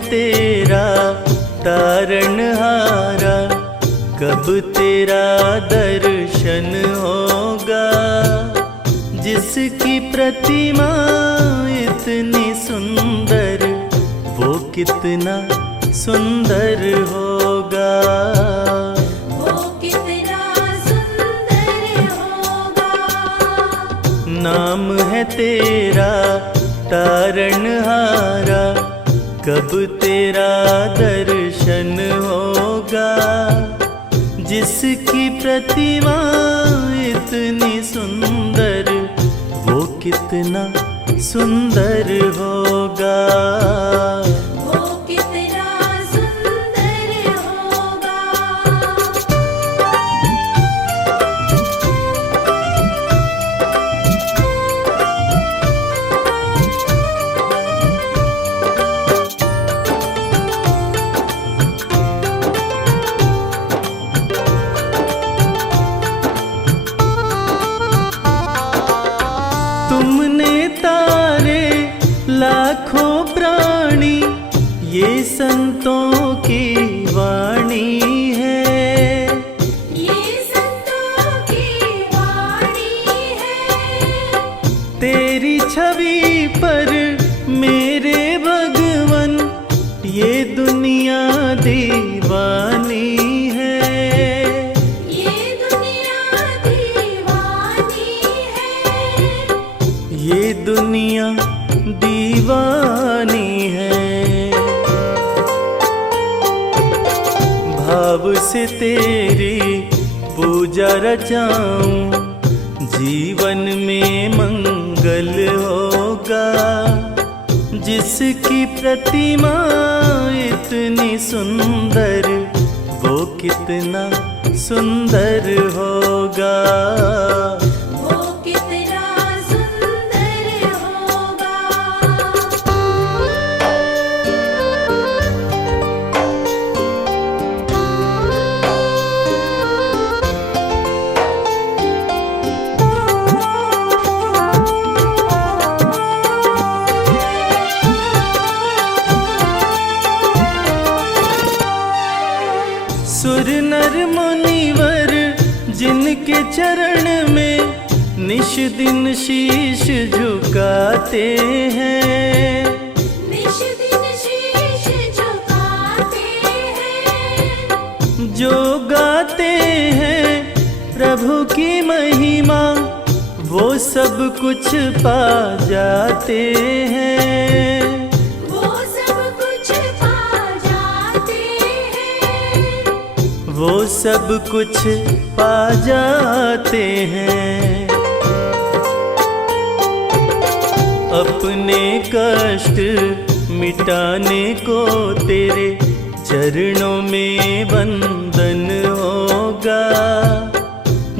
तेरा तारणहारा, कब तेरा दर्शन होगा। जिसकी प्रतिमा इतनी सुंदर, वो कितना सुंदर होगा। वो कितना सुंदर होगा। नाम है तेरा तारणहारा, कब तेरा दर्शन होगा। जिसकी प्रतिमा इतनी सुंदर, वो कितना सुंदर होगा। वो कितना सुंदर होगा। तुमने तारे लाखों प्राणी, ये संतों की वाणी है। ये संतों की वाणी है। तेरी छवि पर मेरे भगवन, ये दुनिया दीवानी है। ये दुनिया दीवानी है। ये दुनिया दीवानी है। भाव से तेरी पूजा रचाऊं, जीवन में मंगल होगा। जिसकी प्रतिमा इतनी सुंदर, वो कितना सुंदर होगा। वो कितना सुंदर होगा। सुर नर मुनिवर जिनके चरण में निश दिन शीश झुकाते हैं। निश दिन शीश झुकाते हैं। जो गाते हैं प्रभु की महिमा, वो सब कुछ पा जाते हैं। वो सब कुछ पा जाते हैं। वो सब कुछ पा जाते हैं। अपने कष्ट मिटाने को तेरे चरणों में वंदन होगा।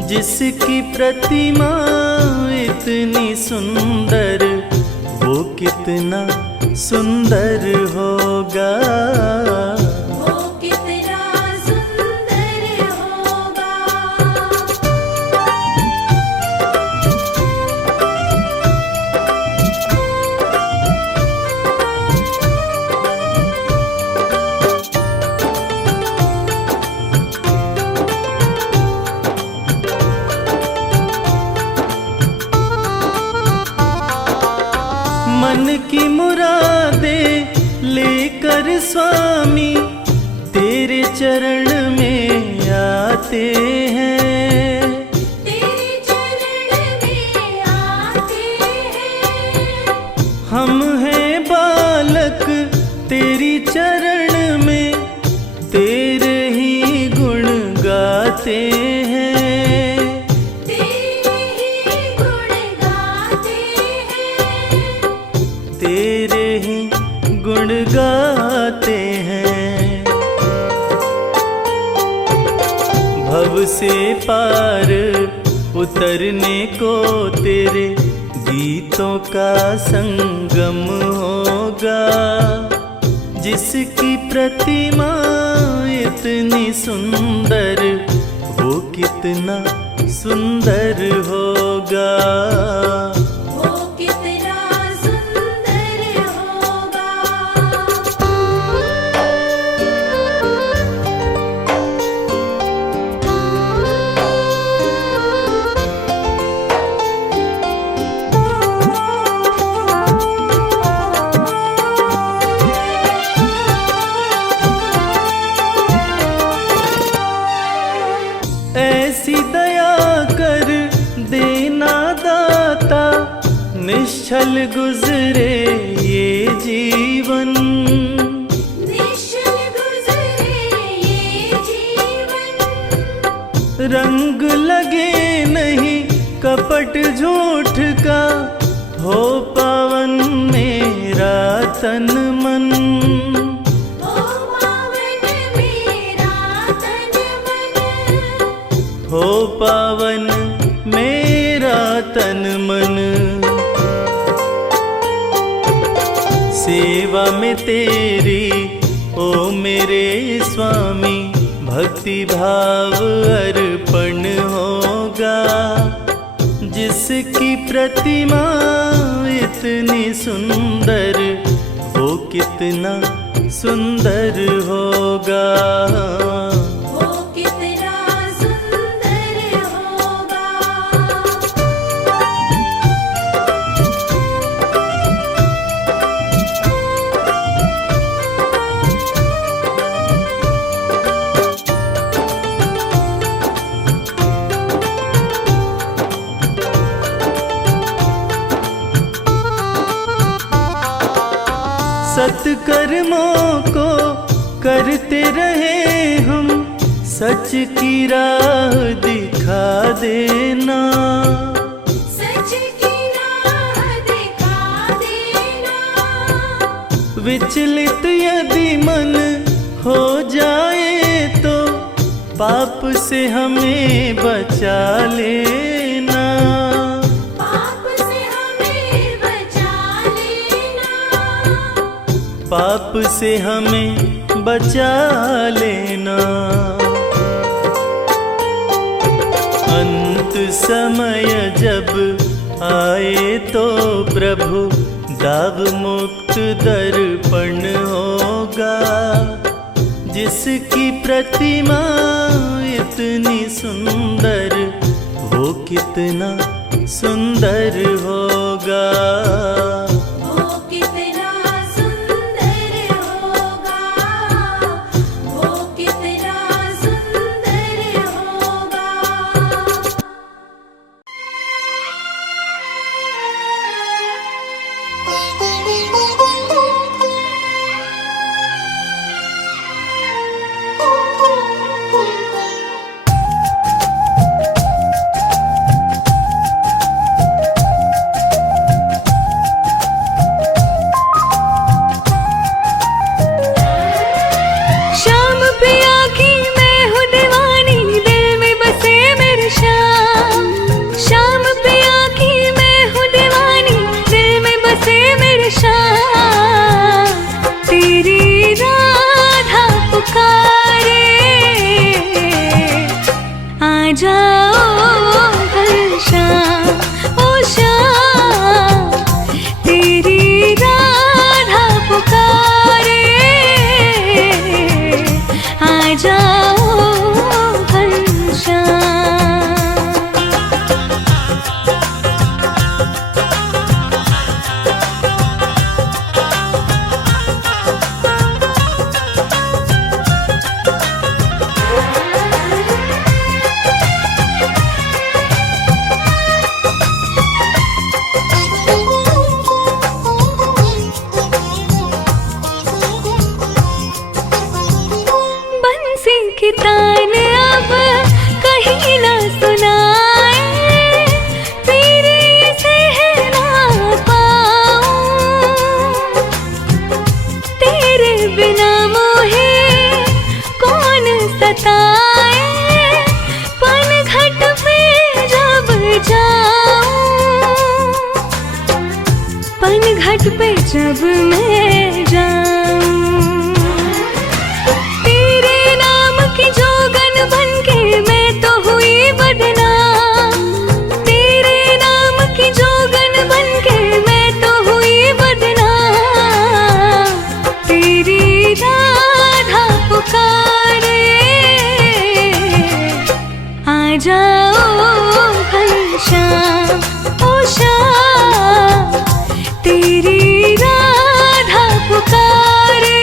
जिसकी प्रतिमा इतनी सुंदर, वो कितना सुंदर होगा। वो कितना सुंदर होगा। मन की मुरादे लेकर स्वामी तेरे चरण में आते हैं। तेरे चरण में आते हैं। हम हैं बालक तेरी चरण में, तेरे ही गुण गाते हैं। तेरे ही गुण गाते हैं। तेरे ही गुण गाते हैं। भव से पार उतरने को तेरे गीतों का संगम होगा। जिसकी प्रतिमा इतनी सुंदर, वो कितना सुंदर होगा। वो कितना सुंदर होगा। दाता, निश्चल गुजरे ये जीवन। निश्चल गुजरे ये जीवन, रंग लगे नहीं कपट झूठ का, हो पावन मेरा तन मन। ओ पावन मेरा तन मन, हो पावन मेरा तन मन। सेवा में तेरी ओ मेरे स्वामी, भक्ति भाव अर्पण होगा। जिसकी प्रतिमा इतनी सुंदर, वो कितना सुंदर होगा। वो कितना सुंदर होगा। सत्कर्मों को करते रहे हम, सच की राह दिखा देना। सच की राह दिखा देना, विचलित यदि मन हो जाए तो, पाप से हमें बचा लेना। पाप से हमें बचा लेना। पाप से हमें बचा लेना। अंत समय जब आए तो प्रभु, दाव मुक्त दर्पण होगा। जिसकी प्रतिमा इतनी सुंदर, वो कितना सुंदर होगा। वो कितना सुंदर होगा। वो कितना सुंदर होगा। श्याम पिया की मैं हूँ दीवानी, दिल में बसे मेरे श्याम। श्याम पिया की मैं हूँ दीवानी, दिल में बसे मेरे श्याम। तेरी राधा पुकारे, आ जाओ घनश्याम, ओ श्याम। तेरी राधा पुकारे, आ जाओ घनश्याम। बंसी की तान अब कहीं ना सुनाए, तेरे से है ना पाऊं। तेरे बिना मोहे कौन सताए, पनघट पे जब जाऊं। पनघट पे जब मैं जाऊं, तेरे नाम की जोगन बनके मैं तो हुई बदनाम। तेरे नाम की जोगन बनके मैं तो हुई बदनाम। तेरी राधा पुकारे, आ जाओ घनश्याम, ओ श्याम। तेरी राधा पुकारे,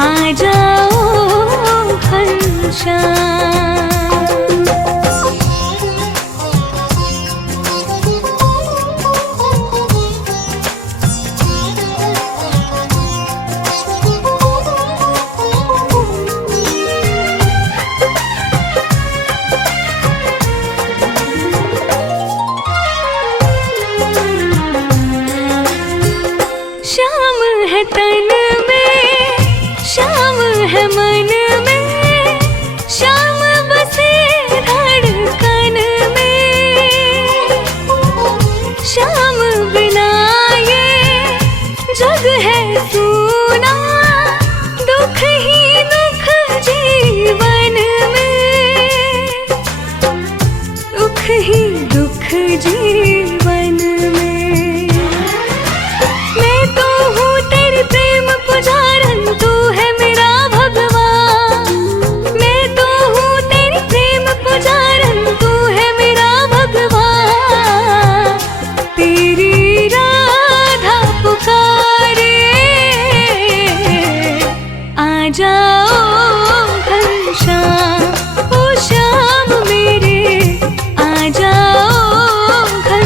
आ जाओ घनश्याम। ही दुख जीवन में। मैं तो हूँ तेरी प्रेम पुजारन, तू है मेरा भगवान। मैं तो हूँ तेरी प्रेम पुजारन, तू है मेरा भगवान। तेरी राधा पुकारे, आ जाओ घनश्याम, ओ श्याम मेरे, आ जाओ घनश्याम।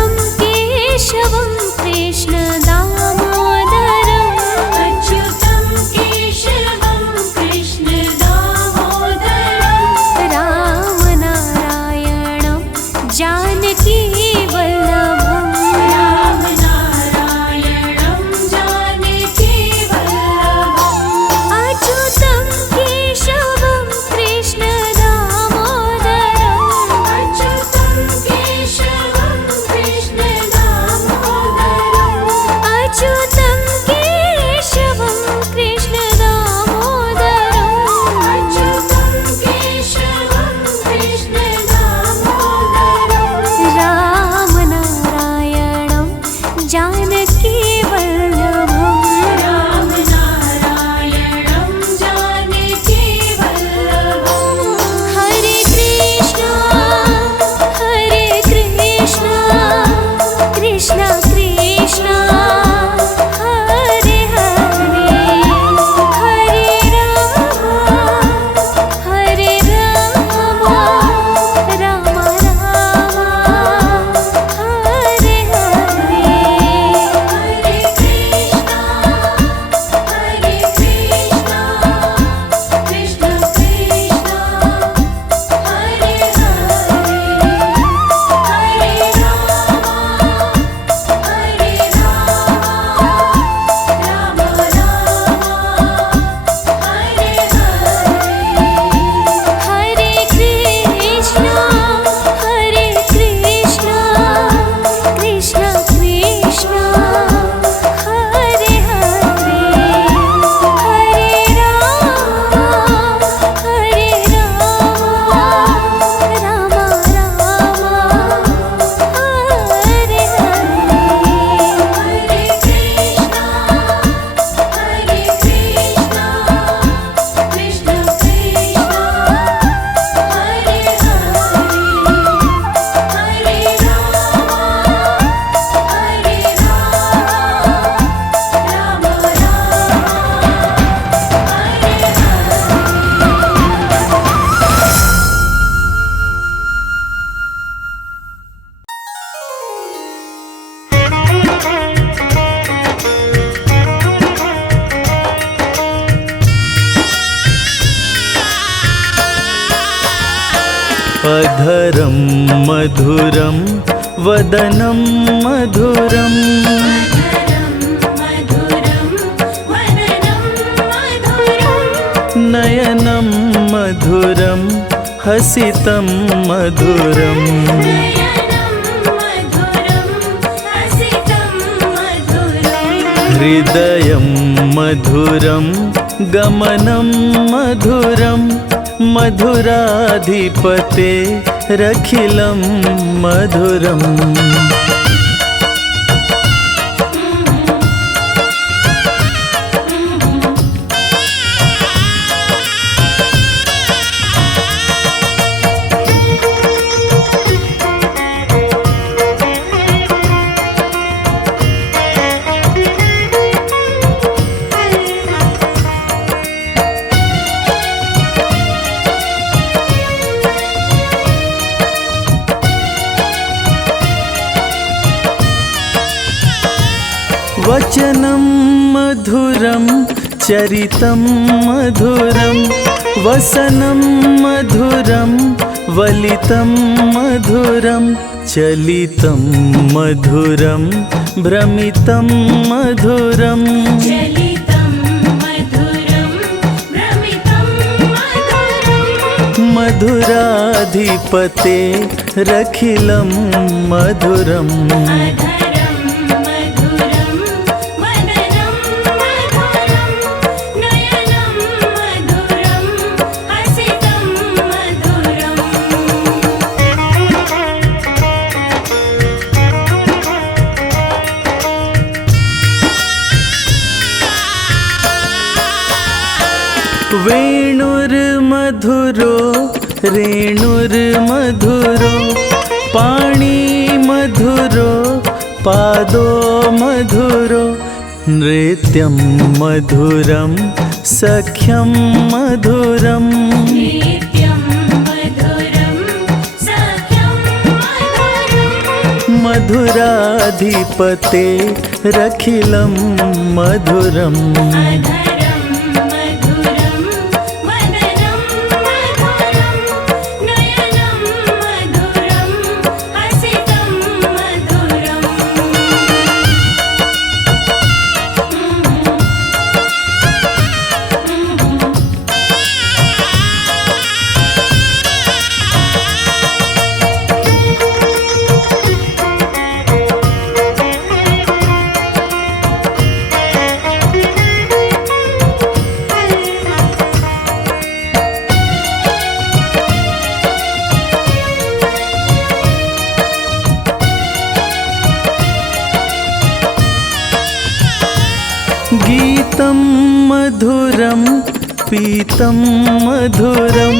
अच्युतं केशवं कृष्णदामोदरम् अच्युतं केशवं कृष्णदामोदरम् रामनारायणं जानकीवल्लभम् रामनारायणं जानकीवल्लभम् अच्युतं केशवं कृष्णदामोदरम् अच्युतं केशवं कृष्णदामोदरम् अच्युतं केशवं कृष्णदामोदरम् अच्युतं केशवं कृष्णदामोदरम् रामनारायणं जानकीवल्लभम् रामनारायणं जानकीवल्लभम् हरे कृष्णा कृष्ण कृष्ण हरे हरे हरे राम राम राम हरे हरे हरे कृष्णा कृष्ण कृष्ण हरे हरे हरे राम राम हरे हरे हरे कृष्णा कृष्ण कृष्ण हरे हरे हरे राम राम हरे हरे हरे कृष्णा कृष्ण कृष्ण हरे अधरं मधुरं वदनं मधुरम् मधुरं वदनं मधुरं नयनं मधुरं हसितं मधुरम् नयनं मधुरं हसितं मधुरम् हृदयं मधुरं गमनं मधुरं मधुराधिपते रखिलं मधुरम् वचनं मधुरं चरितं मधुरं वसनं मधुरं वलितं मधुरं चलितं मधुरं भ्रमितं मधुरं चलितं मधुरं भ्रमितं मधुरम् मधुराधिपते रखिलं मधुरम् अधरं मधुरं वदनं मधुरं नयनं मधुरं हसितं मधुरम् वेणुर्मधुरो रेणुर्मधुरो पाणिमधुरो पादो मधुरो नृत्यं मधुरं सख्यं मधुरम् नित्यं मधुरं सख्यं मधुरम् मधुराधिपते रखिलं मधुरम् अधरं मधुरं वदनं मधुरं नयनं मधुरं हसितं मधुरम् गीतं मधुरं पीतं मधुरं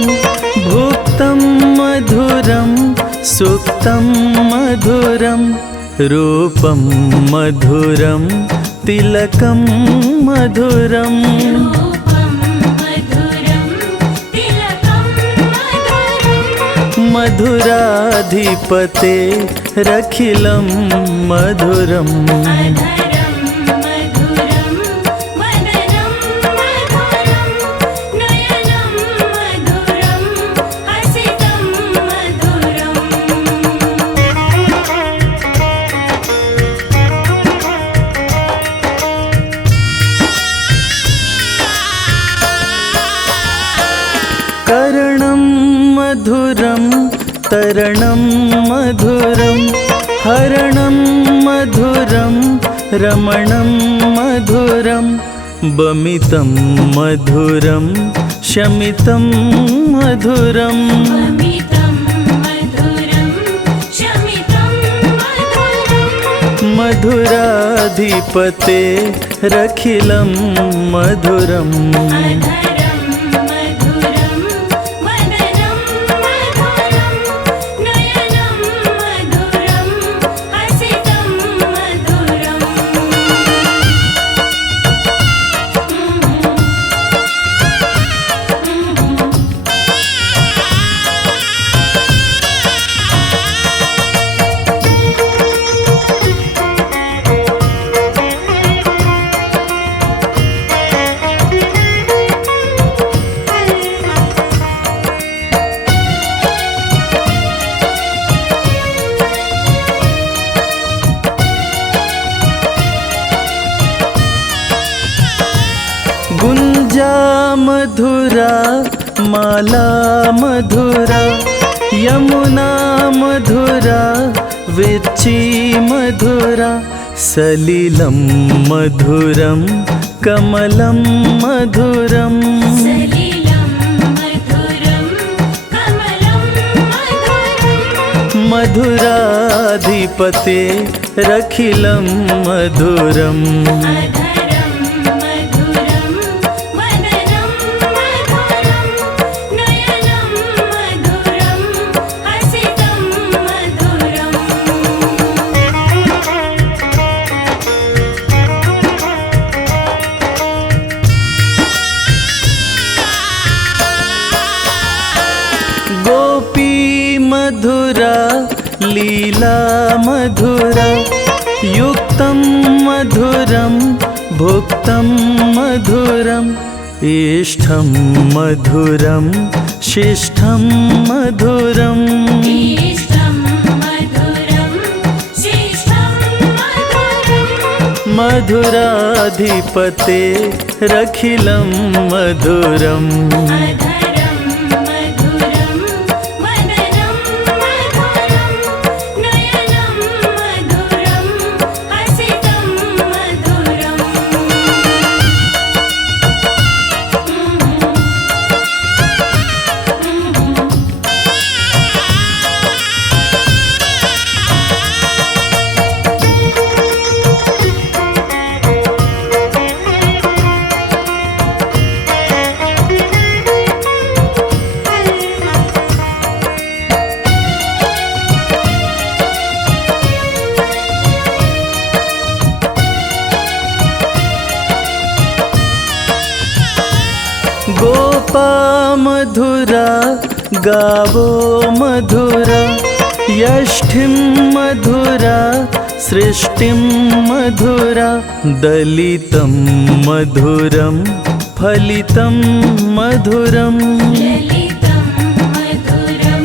भुक्तं मधुरं सुक्तं मधुरं रूपं मधुरं तिलकं मधुरम् रूपं मधुरं तिलकं मधुरं मधुराधिपते रखिलं मधुरम् अधरं मधुरं वदनं मधुरं नयनं मधुरं हसितं मधुरम् कर्णं मधुरं तरणं मधुरं हरणं मधुरं रमणं मधुरं बमितं मधुरं शमितं मधुरम् अमितं मधुरं शमितं मधुरं मधुराधिपते रखिलं मधुरम् अधरं मधुरं वदनं मधुरं नयनं मधुरं हसितं मधुरम् गुञ्जा मधुरा माला मधुरा यमुना मधुरा विच्ची मधुरा सलिलं मधुरं कमलं मधुरम् सलिलं मधुरं कमलं मधुरं मधुराधिपते रखिलं मधुरम् अधरं मधुरं वदनं मधुरं नयनं मधुरं हसितं मधुरम् गोपी मधुरा लीला मधुरा युक्तं मधुरं भुक्तं मधुरम् इष्टं मधुरं शिष्टं मधुरम् इष्टं मधुरं शिष्टं मधुरं मधुराधिपते रखिलं मधुरम् अधरं मधुरं वदनं मधुरं नयनं मधुरं हसितं मधुरम् गोपा मधुरा गावो मधुरा यष्ठिं मधुरा सृष्टिं मधुरा दलितं मधुरं फलितं मधुरम् ललितं मधुरं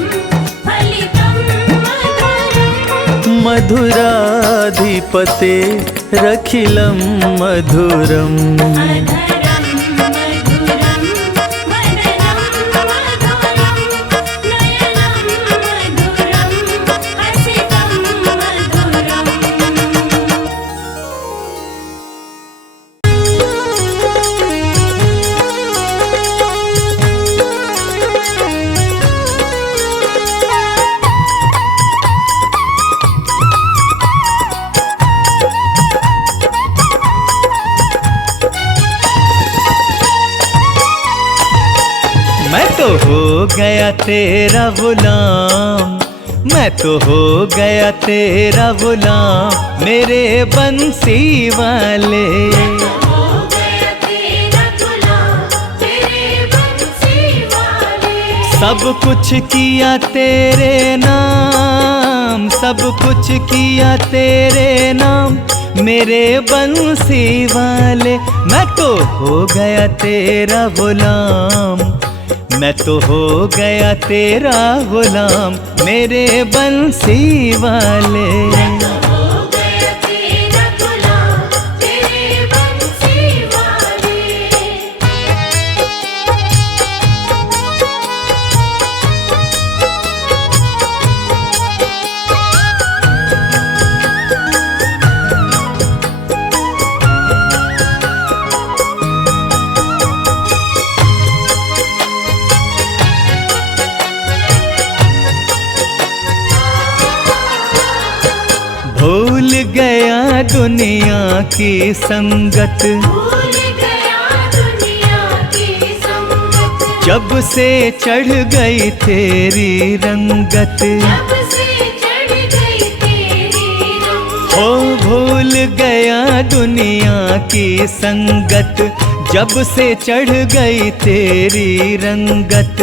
फलितं मधुरम् मधुराधिपते रखिलं मधुरम् अधरं मधुरं वदनं मधुरं नयनं मधुरं हसितं मधुरम् मैं तो हो गया तेरा गुलाम, मैं तो हो गया तेरा गुलाम मेरे बंसी वाले। हो गया तेरा गुलाम तेरे बंसी वाले सब कुछ किया तेरे नाम, सब कुछ किया तेरे नाम मेरे बंसी वाले। मैं तो हो गया तेरा गुलाम, मैं तो हो गया तेरा गुलाम मेरे बंसी वाले। हो गया तेरा गुलाम तेरे बंसी वाले भूल गया दुनिया की संगत, भूल गया दुनिया की संगत जब से चढ़ गई तेरी रंगत। जब से चढ़ गई तेरी रंगत हो भूल गया दुनिया की संगत, जब से चढ़ गई तेरी रंगत।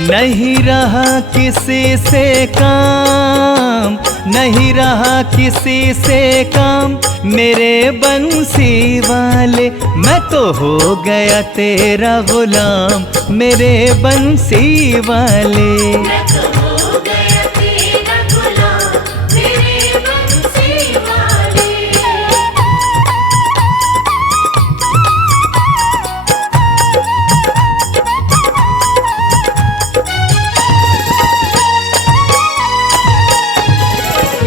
नहीं रहा किसी से काम, नहीं रहा किसी से काम मेरे बंसी वाले। मैं तो हो गया तेरा गुलाम मेरे बंसी वाले। मैं तो हो गया तेरा गुलाम तेरे बंसी वाले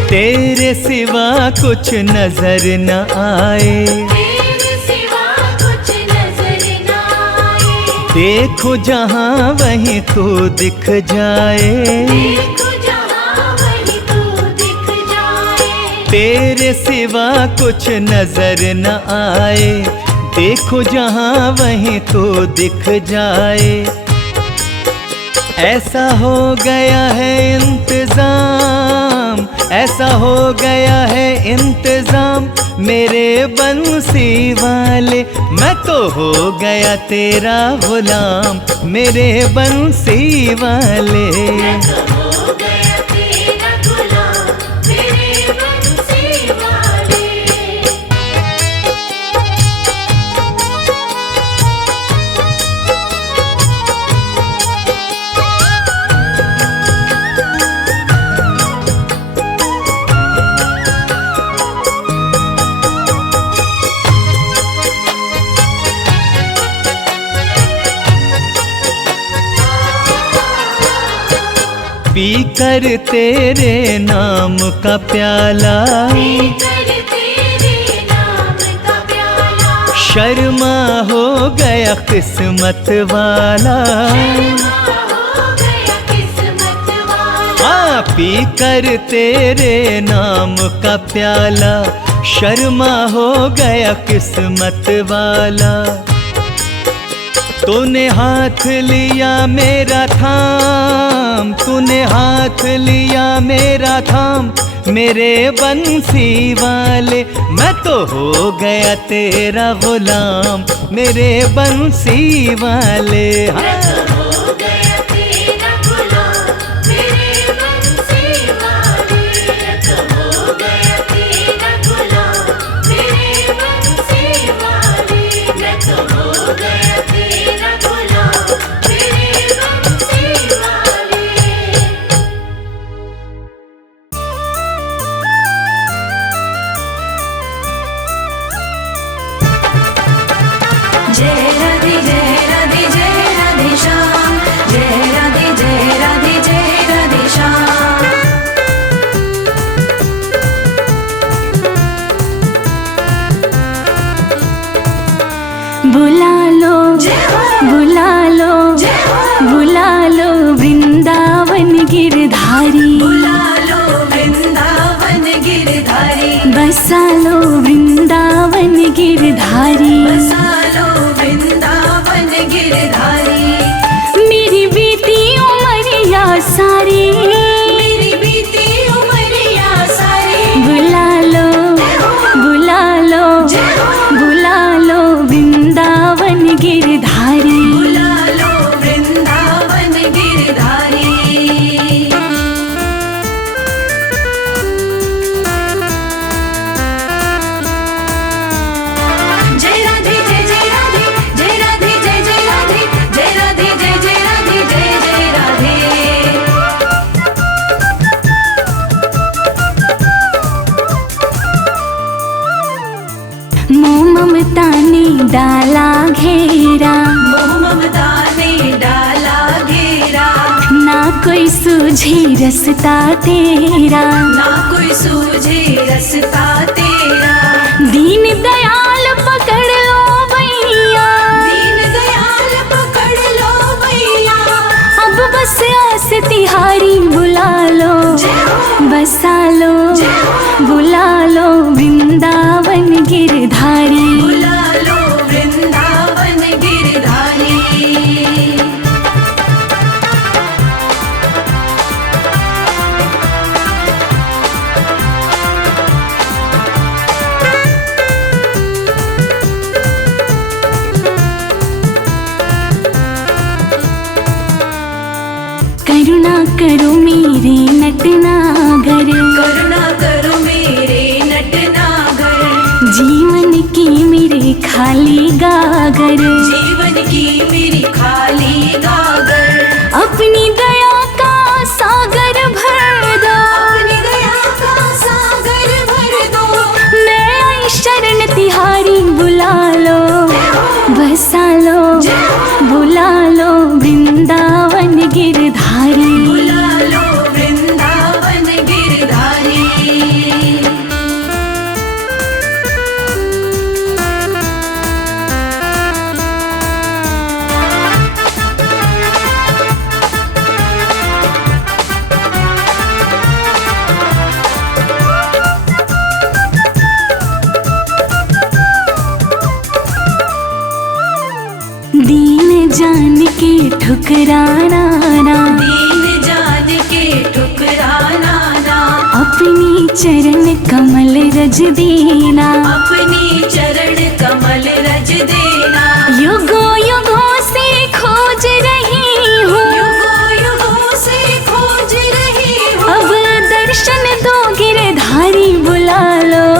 तेरे सिवा कुछ नजर न आए, तेरे सिवा कुछ नजर न आए देखो जहाँ वहीं तू दिख जाए। देखो जहाँ वहीं तू दिख जाए तेरे सिवा कुछ नजर न आए, देखो जहाँ वहीं तू दिख जाए। ऐसा हो गया है इंतजाम, ऐसा हो गया है इंतजाम मेरे बंसी वाले। मैं तो हो गया तेरा गुलाम मेरे बंसी वाले। मैं तो हो गया तेरा गुलाम तेरे बंसी वाले पीकर तेरे नाम का प्याला, पीकर तेरे नाम का प्याला शर्मा हो गया किस्मत वाला। शर्मा हो गया किस्मत वाला हाँ पीकर तेरे नाम का प्याला, शर्मा हो गया किस्मत वाला। तूने हाथ लिया मेरा थाम, तूने हाथ लिया मेरा थाम मेरे बंसी वाले। मैं तो हो गया तेरा गुलाम मेरे बंसी वाले। मैं तो हो गया तेरा गुलाम मेरे बंसी बुला लो बुला लो वृंदावन गिरधारी, बुला लो वृंदावन गिरधारी, बसा लो वृंदावन गिरधारी, बसा लो वृंदावन गिरधारी। मेरी बीती उमरिया सारी, मेरी बीती उमरिया सारी, बुला लो बुला लो बुला लो वृंदावन गिरधारी, बुला लो वृंदावन गिरधारी। जय राधे जय जय राधे, जय राधे जय जय राधे, जय राधे जय जय राधे, जय जय राधे। मोह ममता ने डाला घेरा, मोह ममता ने डाला घेरा, ना कोई सूझे रास्ता तेरा, ना कोई सूझे रास्ता तेरा। दीन दयाल पकड़ लो भैया, दीन दयाल पकड़ लो भैया, अब बस आस तिहारी, बुला लो बसा लो बुला लो वृंदावन गिरधारी, बुला लो वृंदावन गिरधारी। करुणा करो मेरे नटनागर, करुणा करो मेरे नटनागर, जीवन की मेरे खाली गागर, जीवन की मेरी खाली गागर। अपनी दया का सागर भर दो, अपनी दया का सागर भर दो, मैं आई शरण तिहारी, बुला लो बसा लो बुला लो वृंदावन गिरधारी, बुला लो वृंदावन गिरधारी। दीन जान के ठुकराना ना, दीन जान के ठुकराना ना, अपनी चरण कमल रज देना, अपनी चरण कमल रज देना। युगों युगों से खोज रही हूँ, युगों युगों से खोज रही हूँ, अब दर्शन दो गिरधारी, बुला लो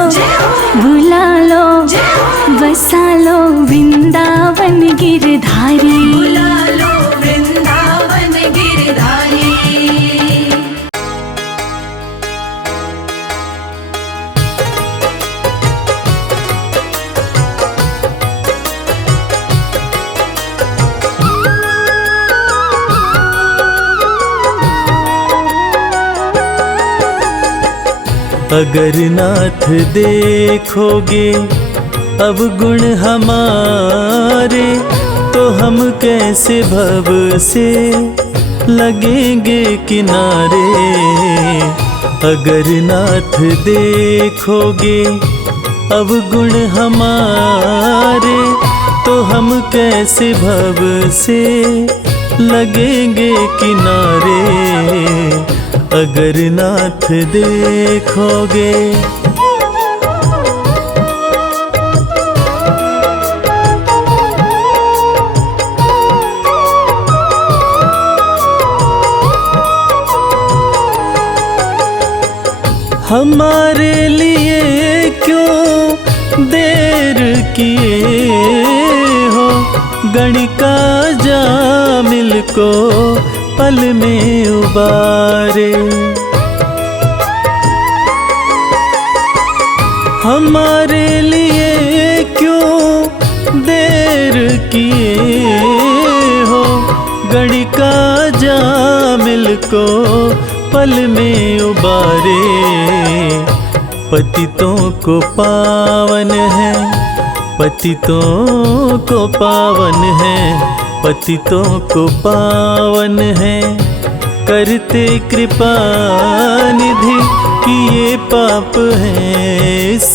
बसा लो वृंदावन गिरधारी, बुला लो वृंदावन गिरधारी। अगर नाथ देखोगे अब गुण हमारे, तो हम कैसे भव से लगेंगे किनारे। अगर नाथ देखोगे अब गुण हमारे, तो हम कैसे भव से लगेंगे किनारे। अगर नाथ देखोगे हमारे लिए क्यों देर किए हो, गणिका जामिल को पल में उबारे। हमारे लिए क्यों देर किए हो, गणिका जामिल को पल में उबारे। पतितों को पावन है, पतितों को पावन है पतितों को पावन है करते कृपा निधि, कि ये पाप है इस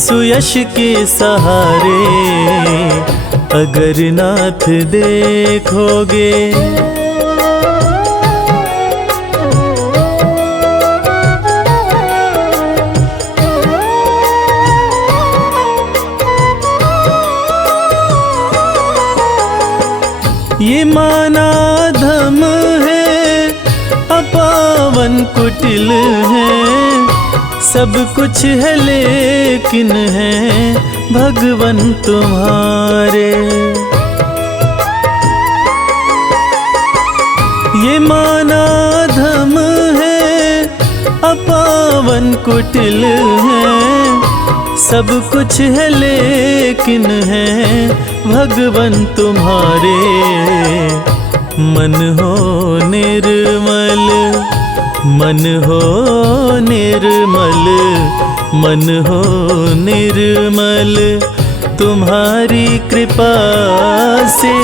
सुयश के सहारे। अगर नाथ देखोगे ये माना धम है अपावन कुटिल है, सब कुछ है लेकिन है भगवन तुम्हारे। ये माना धम है अपावन कुटिल है, सब कुछ है लेकिन है भगवन तुम्हारे। मन हो निर्मल, मन हो निर्मल, मन हो निर्मल, तुम्हारी कृपा से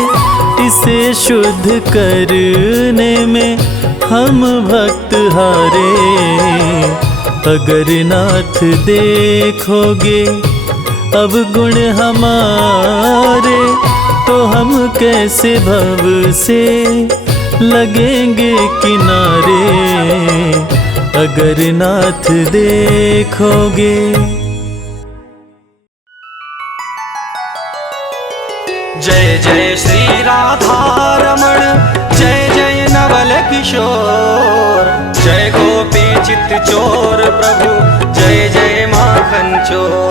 इसे शुद्ध करने में हम भक्त हारे। अगर नाथ देखोगे अब गुण हमारे, तो हम कैसे भव से लगेंगे किनारे। अगर नाथ देखोगे। जय जय श्री राधा रमण, जय जय नवल किशोर, जय गोपी चित चोर प्रभु, जय जय माखन चोर।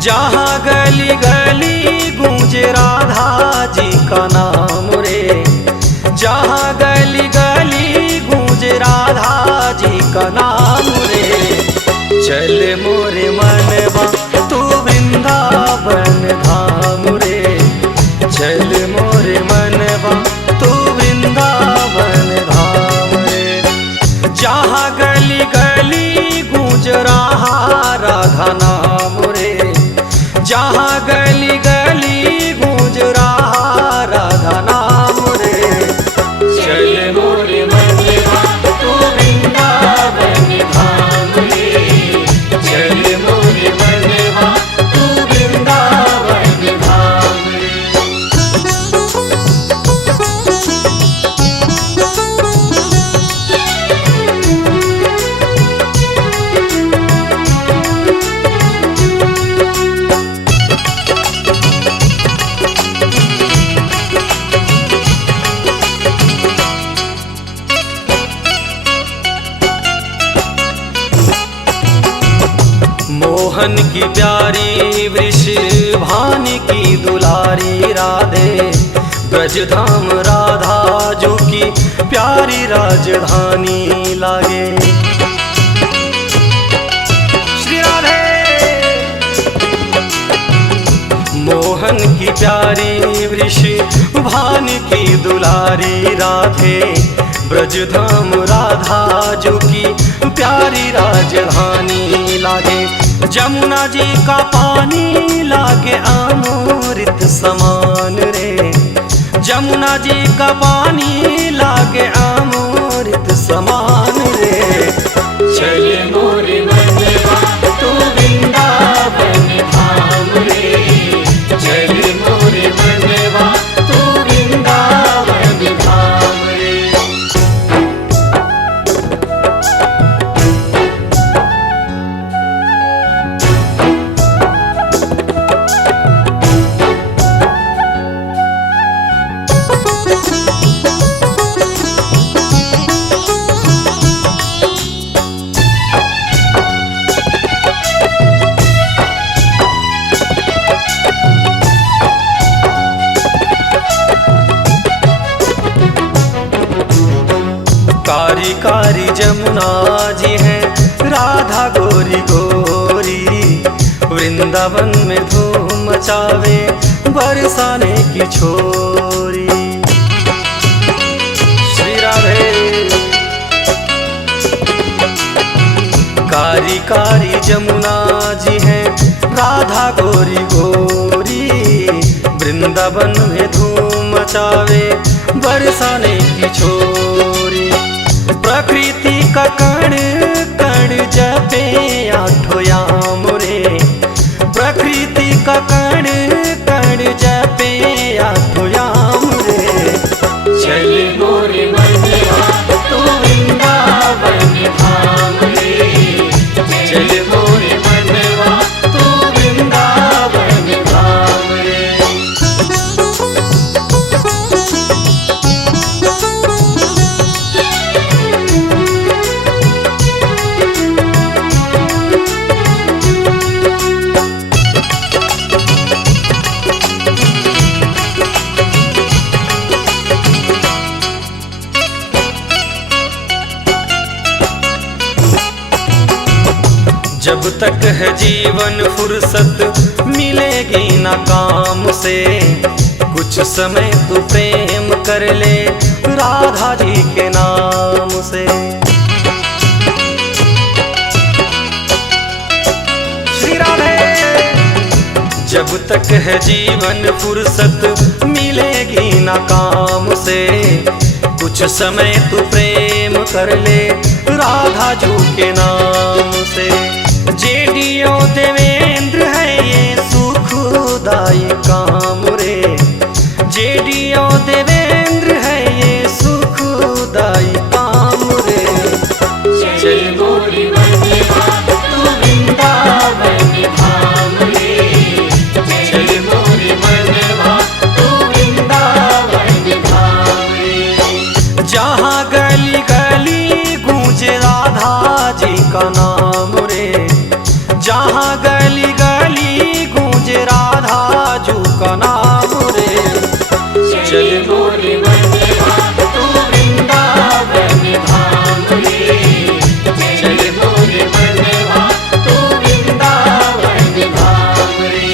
जहाँ गली गली गूंजे राधा जी का नाम रे, जहाँ गली गली गूंजे राधा जी का नाम रे। चल मोरे मनवा तू वृंदावन धाम रे, चल मोरे मनवा तू वृंदावन धाम रे। जहाँ गली गली गूंज रहा राधा नाम रे, जहाँ गली गली गूंज रहा राधा नाम रे। चल मोरे मनवा तू वृंदावन धाम रे, चल मोरे मनवा तू वृंदावन धाम रे। मोहन की प्यारी वृषभानि की दुलारी राधे, ब्रजधाम राधा जो की प्यारी राजधानी लागे। श्री राधे मोहन की प्यारी वृषभानि की दुलारी राधे, ब्रजधाम राधा जो की प्यारी राजधानी लागे। जमुना जी का पानी लागे अमृत समान रे, जमुना जी का पानी लागे अमृत समान रे। चल मोरे मनवा तू वृंदावन धाम रे, चल मोरे मनवा तू वृंदावन धाम रे। कारी कारी जमुना जी हैं राधा गोरी गोरी, वृंदावन में धूम मचावे बरसाने की छोरी। श्री राधे। कारी कारी जमुना जी हैं राधा गोरी गोरी, वृंदावन में धूम मचावे बरसाने की छोरी। प्रकृति का कण कण जपे आठों याम रे, प्रकृति का कण कण जपे आठों याम रे। चल मोरे मनवा तू वृंदावन धाम रे, चल मोरे मनवा तू वृंदावन धाम रे। जब तक है जीवन फुर्सत मिलेगी ना काम से, कुछ समय तू प्रेम कर ले राधा जी के नाम से। श्री राधे। जब तक है जीवन फुर्सत मिलेगी ना काम से, कुछ समय तू प्रेम कर ले राधा जी के नाम से। जेडियो देवेंद्र है ये सुखदाई काम रे, जेडियो देवेंद्र है ये सुखदाई काम रे। चल मोरी मनवा तू वृंदावन धाम रे, चल मोरी मनवा तू वृंदावन धाम रे। जहाँ गली गली गूंजे राधा जी का नाम रे, जहाँ गली गली गूंजे राधा जू का नाम रे। चल मोरे मनवा तू वृंदावन धाम रे, चल मोरे मनवा तू वृंदावन धाम रे।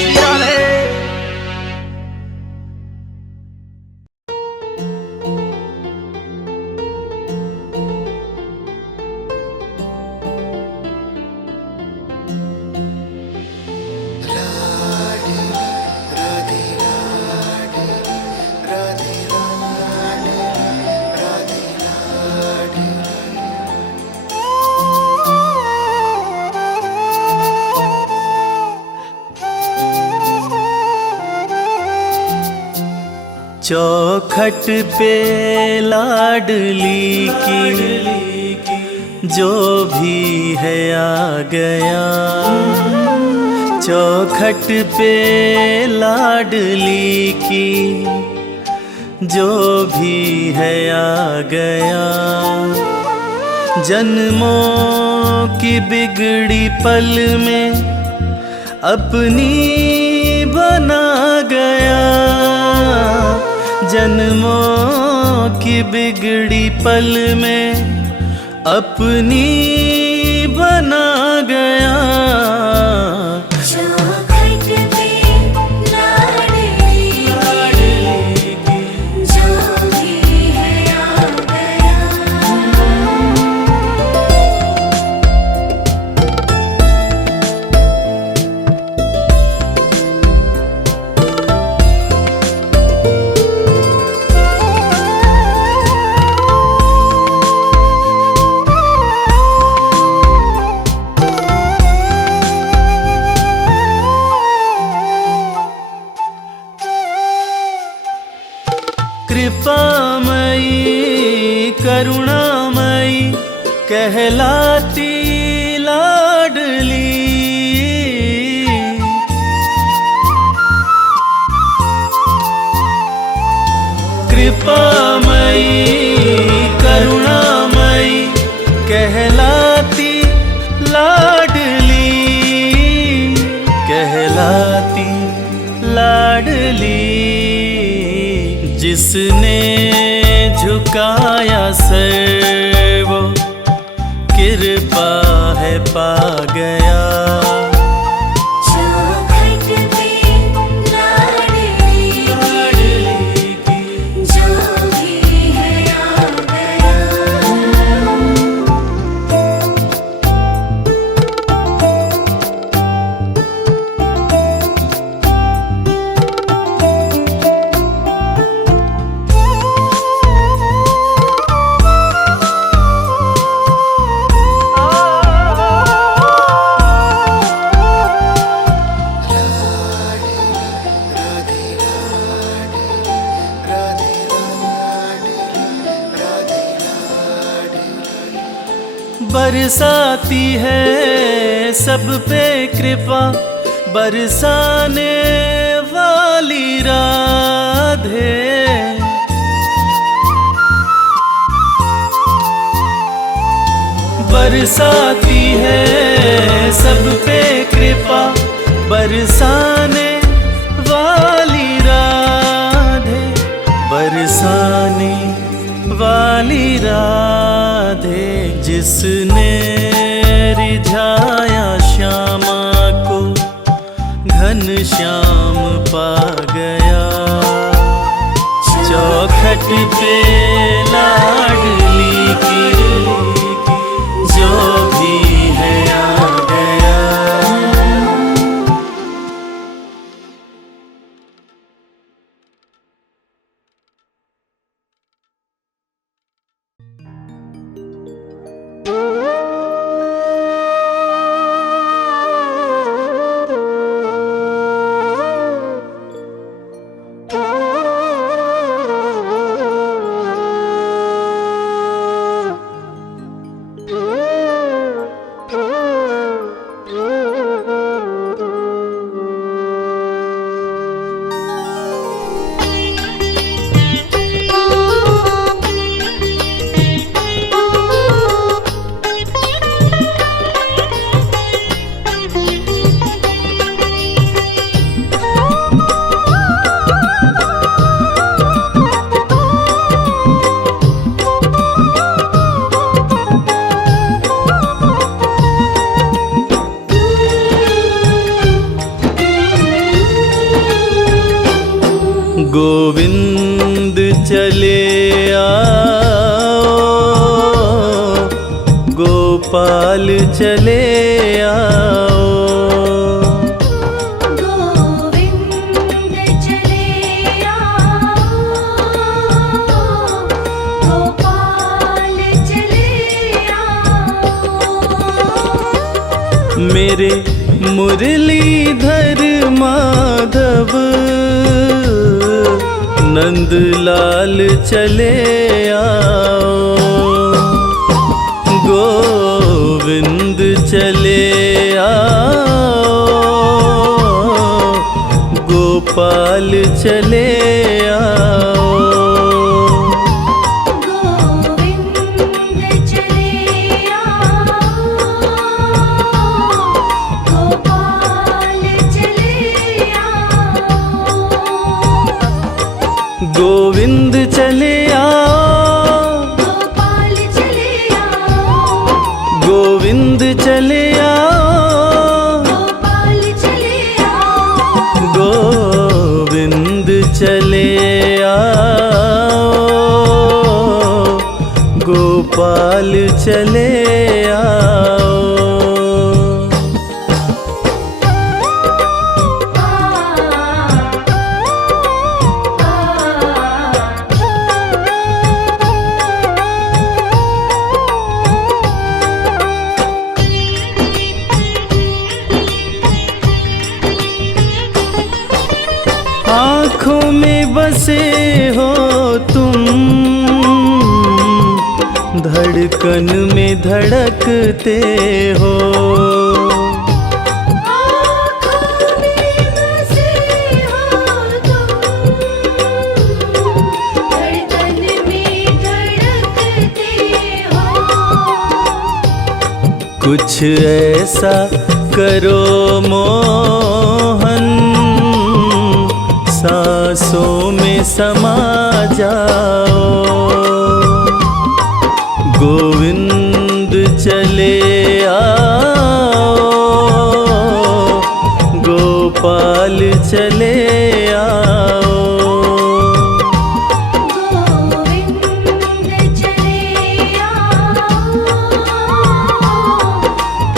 चौखट पे लाडली की जो भी है आ गया, चौखट पे लाडली की जो भी है आ गया। जन्मों की बिगड़ी पल में अपनी बना गया, जन्मों की बिगड़ी पल में अपनी बना गया। चौखट पे लाडली की जो भी है आ गया। कृपामयी करुणामयी कहलाती लाडली, कृपामयी करुणामयी कहलाती लाडली, कहलाती लाडली। जिसने झुकाया सर वो कृपा है पा गया। बरसाती है सब पे कृपा, बरसाने वाली राधे। बरसाती है सब पे कृपा, बरसाने वाली राधे, बरसाने वाली राधे। जिसने रिझाया श्यामा को घन श्याम पा गया, चौखट पे लाडली की जो भी है आ गया। गोविंद चले आओ, गोपाल चले आओ। गोविंद चले आओ, गोपाल चले आओ। मेरे मुरलीधर माधव नंदलाल चले आओ। गोविंद चले आओ, गोपाल चले आओ। गोविंद चले आओ, गोपाल चले आओ। गोविंद चले आओ, गोपाल चले आओ। गोविंद चले आओ, गोपाल चले आओ। गोविंद चले आओ, गोपाल चले आओ। आँखों में बसे हो तुम, धड़कन में धड़कते हो। आँखों में बसे हो तुम, धड़कन में धड़कते हो। कुछ ऐसा करो मोहन, सांसों में समा जाओ। गोविंद चले आओ, गोपाल चले आओ। गोविंद चले आओ,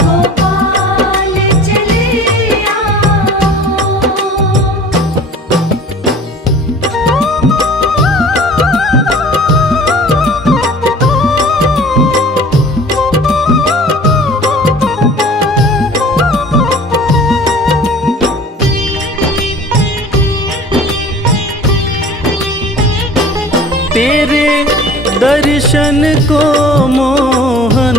गोपाल चले आओ। तेरे दर्शन को मोहन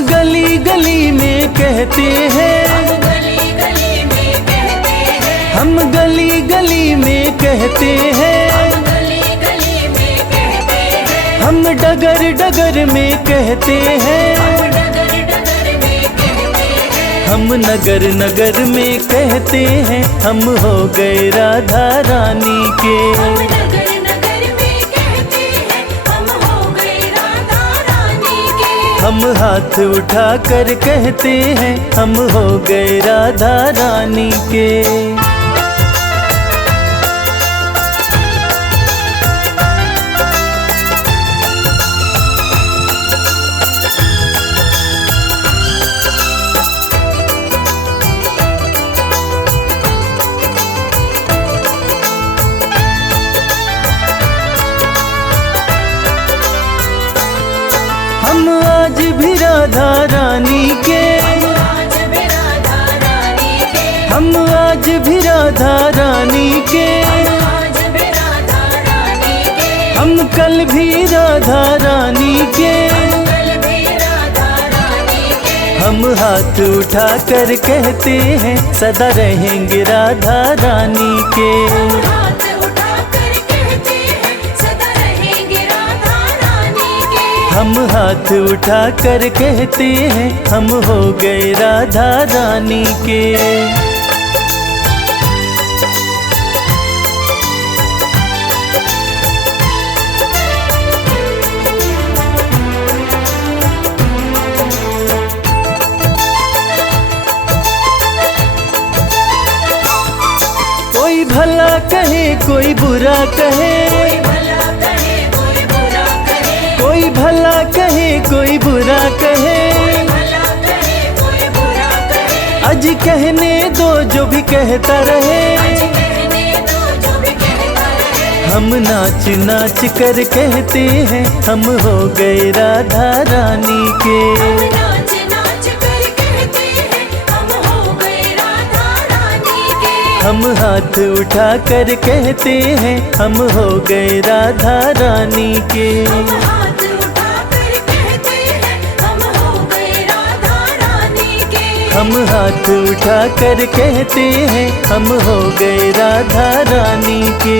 गली गली में कहते हैं, गली गली में कहते हैं, हम गली गली में कहते हैं, गली गली में कहते हैं, हम डगर डगर में कहते हैं, डगर डगर में कहते हैं, हम नगर नगर में कहते हैं, हम हो गए राधा रानी के। नगर नगर में कहते हैं, हम हो गए राधा रानी के। हम हाथ उठा कर कहते हैं, हम हो गए राधा रानी के। हम आज भी राधा रानी के, आज भी राधा रानी के, हम आज भी राधा रानी के, आज भी राधा रानी के, हम कल भी राधा रानी के। कल भी राधा रानी के। हम हाथ उठा कर कहते हैं, सदा रहेंगे राधा रानी के। हाथ उठा कर कहते हैं, सदा रहेंगे राधा रानी के। हम हाथ उठा कर कहते हैं, हम हो गए राधा रानी के। कोई भला कहे कोई बुरा कहे, भला कहे कोई बुरा कहे, कोई भला कहे कोई बुरा कहे, भला कहे कोई बुरा कहे, आज कहने दो जो भी कहता रहे। कहने दो जो भी कहता रहे। हम नाच नाच कर कहते हैं, हम हो गए राधा रानी के। नाच नाच कर कहते हैं, हम हो गए राधा रानी के। हम हाथ उठा कर कहते हैं, हम हो गए राधा रानी के। हाथ उठा कर कहते हैं, हम हो गए राधा रानी के। हम हाथ उठा कर कहते हैं, हम हो गए राधा रानी के।